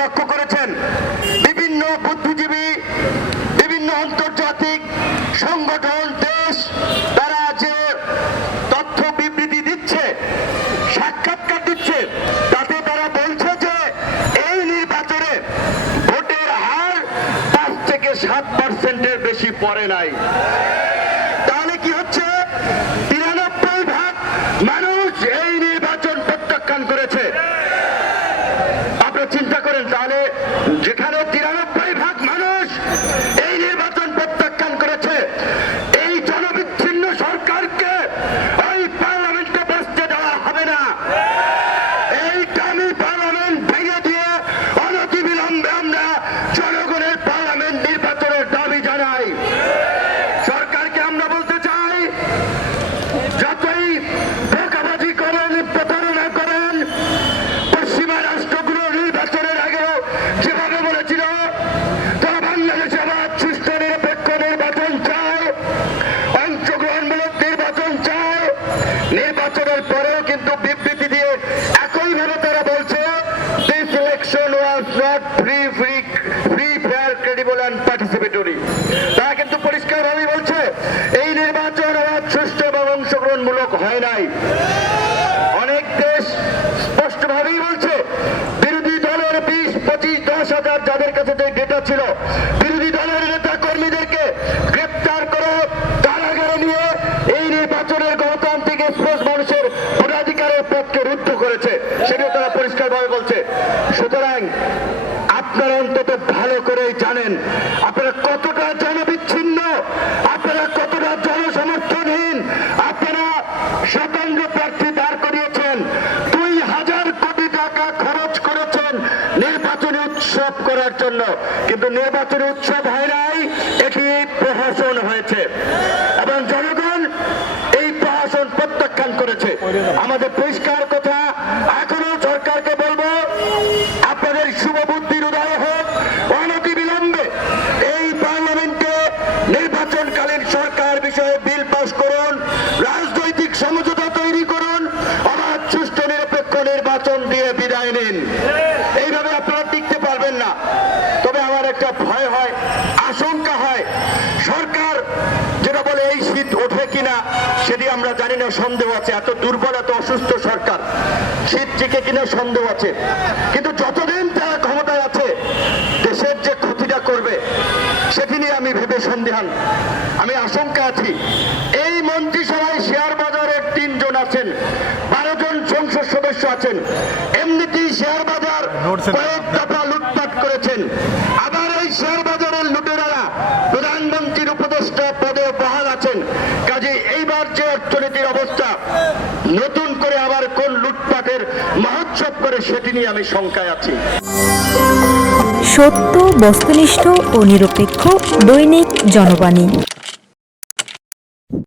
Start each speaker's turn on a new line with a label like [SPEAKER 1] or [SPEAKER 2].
[SPEAKER 1] লক্ষ্য করেছেন। বিভিন্ন বুদ্ধিজীবী, বিভিন্ন আন্তর্জাতিক সংগঠন, দেশ, তারা যে তথ্য বিবৃতি দিচ্ছে, সাক্ষাৎকার দিচ্ছে, তাতে তারা বলছে যে এই নির্বাচনে ভোটের হার পাঁচ থেকে সাত পার্সেন্টের বেশি পড়ে নাই। তাহলে কি হচ্ছে? পার্টিসিপেটরি তারা কিন্তু পরিষ্কারভাবে বলছে, এই নির্বাচন সুষ্ঠু এবং অংশগ্রহণমূলক হয় নাই। অনেক দেশ স্পষ্টভাবেই বলছে, বিরোধী দলের বিশ, পঁচিশ, দশ হাজার যাদের কাছে যে ডেটা ছিল, বিরোধী দলের নেতা কর্মীদেরকে গ্রেপ্তার করে কারাগারে নিয়ে এই নির্বাচনের গণতান্ত্রিক স্পোর্টস মানুষের ভোটাধিকারের পথকে রুদ্ধ করেছে। সেটাও তারা পরিষ্কারভাবে বলছে। সুতরাং আপনারা অন্তত ভালো করেই জানেন। আপনারা কতটা জনবিচ্ছিন্ন, আপনারা কতটা জনসমর্থনহীন, আপনারা স্বতন্ত্র প্রার্থী দাঁড় করিয়েছেন, দুই হাজার কোটি টাকা খরচ করেছেন নির্বাচনী উৎসব করার জন্য। কিন্তু নির্বাচনী উৎসব হয় নাই, এটি প্রহসন হয়েছে। এবং জনগণ এই প্রহসন প্রত্যাখ্যান করেছে। আমাদের পরিষ্কার কথা, এখনও বিদায় নিন। এইভাবে আপনারা টিকতে পারবেন না। তবে আমার একটা ভয় হয়, আশঙ্কা হয়। সরকার যেটা বলে এই শীত ওঠে কিনা, সেটি আমরা জানি না, সন্দেহ আছে। এত দুর্বল, এত অসুস্থ সরকার। শীত টিকে কিনা সন্দেহ আছে। কিন্তু যতদিন তারা ক্ষমতায় আছে, দেশের যে ক্ষতিটা করবে, সেটি নিয়ে আমি ভেবে সন্দেহান। আমি আশঙ্কা আছি। এই মন্ত্রিসভায় শেয়ার বাজারের তিনজন আছেন, বারো জন সংসদ সদস্য আছেন। শেয়ার বাজার কয়েক দফা লুটপাট করেছেন। আবার এই শেয়ার বাজারের লুটেরারা প্রধানমন্ত্রীর উপদেষ্টা পদে বহাল আছেন। কাজে এইবার যে অর্থনীতির অবস্থা নতুন করে আবার কোন লুটপাটের মহোৎসব করে সেটি নিয়ে আমি শঙ্কায় আছি।
[SPEAKER 2] সত্য বস্তুনিষ্ঠ ও নিরপেক্ষ দৈনিক জনবাণী।